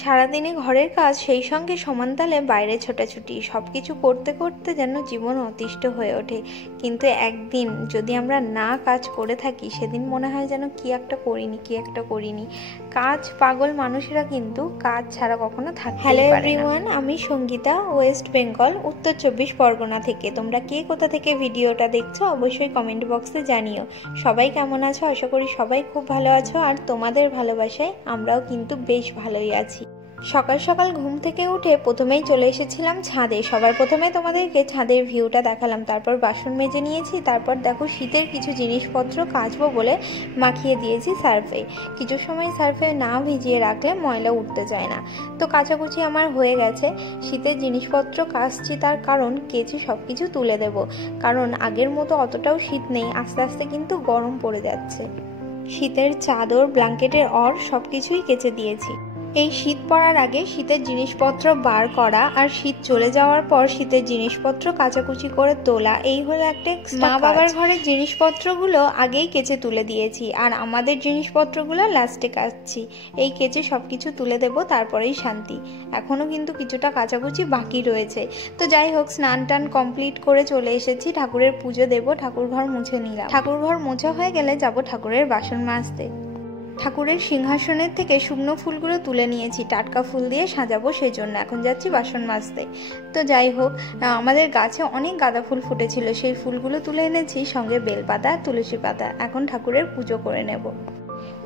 সারাদিনে ঘরের কাজ সেই সঙ্গে সমানতালে বাইরে ছোটাছুটি সবকিছু করতে করতে যেন জীবন অতিষ্ঠ হয়ে ওঠে। কিন্তু একদিন যদি আমরা না কাজ করে থাকি সেদিন মনে হয় যেন কি একটা করিনি। কাজ পাগল মানুষেরা কিন্তু কাজ ছাড়া কখনো থাকতে পারে না। হ্যালো এভরিওয়ান, আমি সঙ্গীতা, ওয়েস্ট বেঙ্গল, উত্তর 24 পরগনা থেকে। তোমরা কে কোথা থেকে ভিডিওটা দেখছো অবশ্যই কমেন্ট বক্সে জানিও। সবাই কেমন আছো? আশা করি সবাই খুব ভালো আছো, আর তোমাদের ভালোবাসায় আমরাও কিন্তু বেশ ভালোই আছি। সকাল সকাল ঘুম থেকে উঠে প্রথমেই চলে এসেছিলাম ছাদে। সবার প্রথমে তোমাদেরকে ছাদের ভিউটা দেখালাম, তারপর বাসন মেজে নিয়েছি। তারপর দেখো শীতের কিছু জিনিসপত্র কাচবো বলে মাখিয়ে দিয়েছি সার্ফে। কিছু সময় সার্ফে না ভিজিয়ে রাখলে ময়লা উঠতে চায় না। তো কাচাকুচি আমার হয়ে গেছে। শীতের জিনিসপত্র কাচছি তার কারণ কেচে সব কিছু তুলে দেব, কারণ আগের মতো অতটাও শীত নেই, আস্তে আস্তে কিন্তু গরম পড়ে যাচ্ছে। শীতের চাদর, ব্ল্যাঙ্কেটের সব কিছুই কেচে দিয়েছি। এই শীত পড়ার আগে শীতের জিনিসপত্র বার করা আর শীত চলে যাওয়ার পর শীতের জিনিসপত্র কাচাকুচি করে তোলা, এই হলো একটা মা বাবার ঘরের জিনিসপত্রগুলো আগেই কেচে তুলে দিয়েছি, আর আমাদের জিনিসপত্রগুলো লাস্টে কাচছি। এই কেচে সবকিছু তুলে দেব, তারপরেই শান্তি। এখনো কিন্তু কিছুটা কাচাকুচি বাকি রয়েছে। তো যাই হোক, স্নান টান কমপ্লিট করে চলে এসেছি। ঠাকুরের পুজো দেব, ঠাকুর ঘর মুছে নিলাম। ঠাকুর ঘর মোছা হয়ে গেলে যাব ঠাকুরের বাসন মাজতে। ঠাকুরের সিংহাসনের থেকে শুকনো ফুলগুলো তুলে নিয়েছি, টাটকা ফুল দিয়ে সাজাবো, সেই জন্য এখন যাচ্ছি বাসন মাজতে। তো যাই হোক, আমাদের গাছে অনেক গাঁদা ফুল ফুটেছিল, সেই ফুলগুলো তুলে এনেছি, সঙ্গে বেলপাতা, তুলসী পাতা। এখন ঠাকুরের পুজো করে নেব।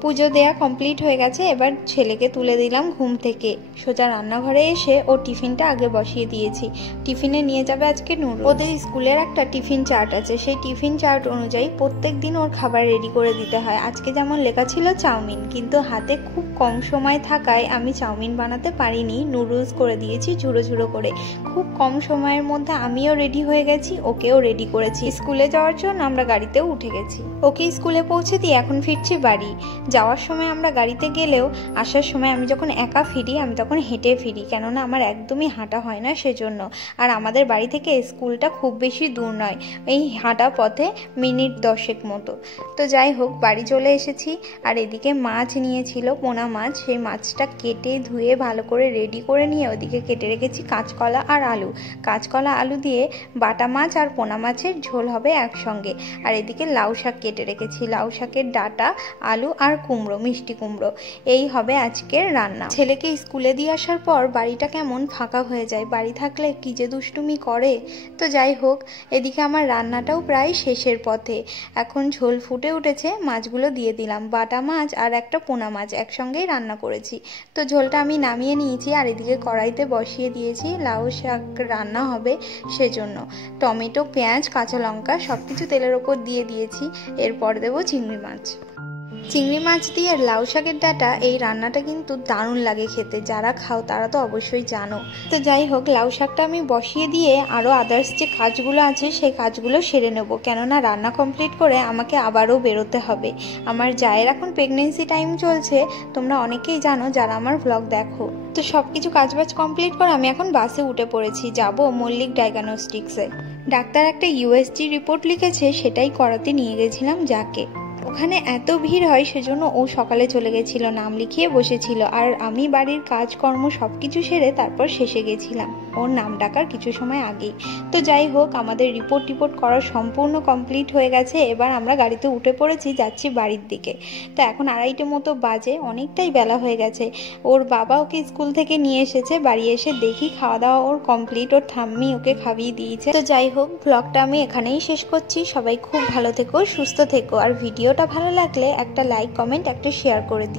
পুজো দেয়া কমপ্লিট হয়ে গেছে। এবার ছেলেকে তুলে দিলাম ঘুম থেকে। সোজা রান্নাঘরে এসে ও টিফিনটা আগে বসিয়ে দিয়েছি। টিফিনে নিয়ে যাবে আজকে নুডলস। ওদের স্কুলের একটা টিফিন চার্ট আছে, সেই টিফিন চার্ট অনুযায়ী প্রত্যেক দিন ওর খাবার রেডি করে দিতে হয়। আজকে যেমন লেখা ছিল চাউমিন, কিন্তু হাতে খুব কম সময় থাকায় আমি চাউমিন বানাতে পারিনি, নুডলস করে দিয়েছি ঝুড়ো ঝুড়ো করে। খুব কম সময়ের মধ্যে আমিও রেডি হয়ে গেছি, ওকেও রেডি করেছি। স্কুলে যাওয়ার জন্য আমরা গাড়িতেও উঠে গেছি। ওকে স্কুলে পৌঁছে দিয়ে এখন ফিরছি বাড়ি। যাওয়ার সময় আমরা গাড়িতে গেলেও আসার সময় আমি যখন একা ফিরি আমি তখন হেঁটে ফিরি, কেননা আমার একদমই হাঁটা হয় না সেজন্য। আর আমাদের বাড়ি থেকে স্কুলটা খুব বেশি দূর নয়, এই হাঁটা পথে মিনিট 10 মতো। তো যাই হোক, বাড়ি চলে এসেছি। আর এদিকে মাছ নিয়েছিল, পোনা মাছ, সেই মাছটা কেটে ধুয়ে ভালো করে রেডি করে নিয়ে ওদিকে কেটে রেখেছি কাঁচকলা আর আলু। কাঁচকলা আলু দিয়ে বাটা মাছ আর পোনা মাছের ঝোল হবে একসঙ্গে। আর এদিকে লাউ শাক কেটে রেখেছি, লাউ শাকের ডাঁটা, আলু আর কুমড়ো, মিষ্টি কুমড়ো, এই হবে আজকের রান্না। ছেলেকে স্কুলে দিয়ে আসার পর বাড়িটা কেমন ফাঁকা হয়ে যায়, বাড়ি থাকলে কি যে দুষ্টুমি করে। তো যাই হোক, এদিকে আমার রান্নাটাও প্রায় শেষের পথে। এখন ঝোল ফুটে উঠেছে, মাছগুলো দিয়ে দিলাম। বাটা মাছ আর একটা পোনা মাছ একসঙ্গেই রান্না করেছি। তো ঝোলটা আমি নামিয়ে নিয়েছি, আর এদিকে কড়াইতে বসিয়ে দিয়েছি, লাউ শাক রান্না হবে সেজন্য। টমেটো, পেঁয়াজ, কাঁচা লঙ্কা সবকিছু তেলের ওপর দিয়ে দিয়েছি। এরপর দেবো চিংড়ি মাছ। চিংড়ি মাছ দিয়ে লাউ শাকের ডাঁটা, এই রান্নাটা কিন্তু দারুণ লাগে খেতে। যারা খাও তারা তো অবশ্যই জানো। তো যাই হোক, লাউ শাকটা আমি বসিয়ে দিয়ে আরও আদার্স যে কাজগুলো আছে সেই কাজগুলো সেরে নেব, কেননা রান্না কমপ্লিট করে আমাকে আবারও বেরোতে হবে। আমার জায়ের এখন প্রেগনেন্সি টাইম চলছে, তোমরা অনেকেই জানো যারা আমার ভ্লগ দেখো। তো সব কিছু কাজবাজ কমপ্লিট করে আমি এখন বাসে উঠে পড়েছি, যাব মল্লিক ডায়াগনস্টিক্সে। ডাক্তার একটা USG রিপোর্ট লিখেছে, সেটাই করাতে নিয়ে গেছিলাম যাকে। ওখানে এত ভিড় হয় সেজন্য ও সকালে চলে গেছিল, নাম লিখিয়ে বসেছিল, আর আমি বাড়ির কাজকর্ম সব কিছু সেরে তারপর শেষে গেছিলাম ওর নাম ডাকার কিছু সময় আগেই। তো যাই হোক, আমাদের রিপোর্ট করা সম্পূর্ণ কমপ্লিট হয়ে গেছে। এবার আমরা গাড়িতে উঠে পড়েছি, যাচ্ছি বাড়ির দিকে। তো এখন 2:30 মতো বাজে, অনেকটাই বেলা হয়ে গেছে। ওর বাবা ওকে স্কুল থেকে নিয়ে এসেছে। বাড়ি এসে দেখি খাওয়া দাওয়া ওর কমপ্লিট, ওর ঠাম্মি ওকে খাইয়ে দিয়েছে। তো যাই হোক, ব্লগটা আমি এখানেই শেষ করছি। সবাই খুব ভালো থেকো, সুস্থ থেকো, আর ভিডিওটা ভালো লাগলে একটা লাইক, কমেন্ট, একটা শেয়ার করে দিই।